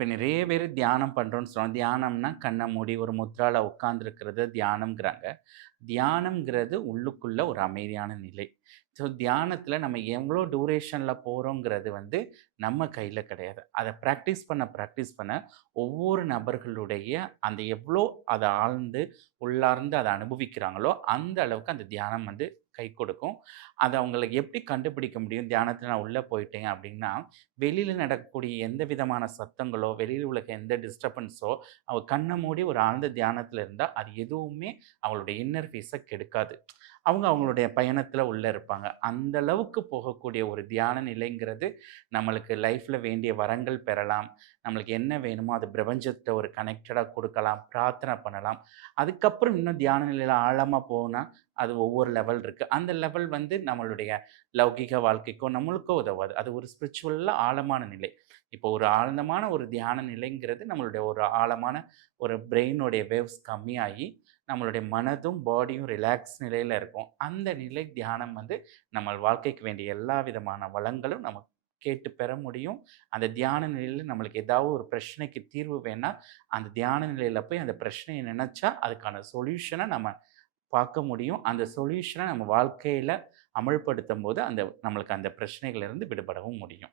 இப்ப நிறைய பேரு தியானம் பண்றோம்ன்னு சொல்லுவாங்க. தியானம்னா கண்ண மூடி ஒரு முத்ரால உட்கார்ந்திருக்கிறது தியானம்ங்கிறாங்க. தியானம்ங்கிறது உள்ளுக்குள்ள ஒரு அமைதியான நிலை. ஸோ தியானத்தில நம்ம எவ்வளோ டூரேஷன்ல போறோங்கிறது வந்து நம்ம கையில கிடையாது. அத பிராக்டிஸ் பண்ண ஒவ்வொரு நபர்களுடைய அந்த எவ்வளோ அத ஆழ்ந்து, உள்ளார்ந்து அத அனுபவிக்கிறாங்களோ, அந்த அளவுக்கு அந்த தியானம் வந்து கை கொடுக்கும். அத அவங்களுக்கு எப்படி கண்டுபிடிக்க முடியும்? தியானத்தில நான் உள்ள போயிட்டேன் அப்படின்னா, வெளியில நடக்கக்கூடிய எந்த விதமான சத்தங்களோ, வெளியில உள்ள எந்த டிஸ்டர்பன்ஸோ, அவ கண்ண மூடி ஒரு ஆழ்ந்த தியானத்தில இருந்தா, அது எதுவுமே அவங்களுடைய இன்னர் பீஸ கெடுக்காது. அவங்க அவங்களுடைய பயணத்தில உள்ள இருப்பாங்க. அந்த அளவுக்கு போகக்கூடிய ஒரு தியான நிலைங்கிறது, நம்மளுக்கு லைஃப்ல வேண்டிய வரங்கள் பெறலாம். நம்மளுக்கு என்ன வேணுமோ அது பிரபஞ்சத்த ஒரு கனெக்டடா குடுக்கலாம். பிரார்த்தனை பண்ணலாம். அதுக்கப்புறம் இன்னும் தியான நிலையில ஆழமா போனா, அது ஒவ்வொரு லெவல் இருக்கு. அந்த லெவல் வந்து நம்மளுடைய லௌகிக வாழ்க்கைக்கோ, நம்மளுக்கோ உதவாது. அது ஒரு ஸ்பிரிச்சுவல்ல ஆழமான நிலை. இப்போ ஒரு ஆழ்ந்தமான ஒரு தியான நிலைங்கிறது, நம்மளுடைய ஒரு ஆழமான ஒரு பிரெயினுடைய வேவ்ஸ் கம்மியாகி, நம்மளுடைய மனதும், பாடியும் ரிலாக்ஸ் நிலையில இருக்கும். அந்த நிலை தியானம் வந்து நம்ம வாழ்க்கைக்கு வேண்டிய எல்லா விதமான வளங்களும் நம்ம கேட்டு பெற முடியும். அந்த தியான நிலையில நம்மளுக்கு ஏதாவது ஒரு பிரச்சனைக்கு தீர்வு வேணா, அந்த தியான நிலையில போய் அந்த பிரச்சனைய நெனச்சா, அதுக்கான சொல்யூஷன நம்ம பார்க்க முடியும். அந்த சொல்யூஷன நம்ம வாழ்க்கையில அமல்படுத்தும்போது, அந்த நம்மளுக்கு அந்த பிரச்சனைகள்ல இருந்து விடுபடவும் முடியும்.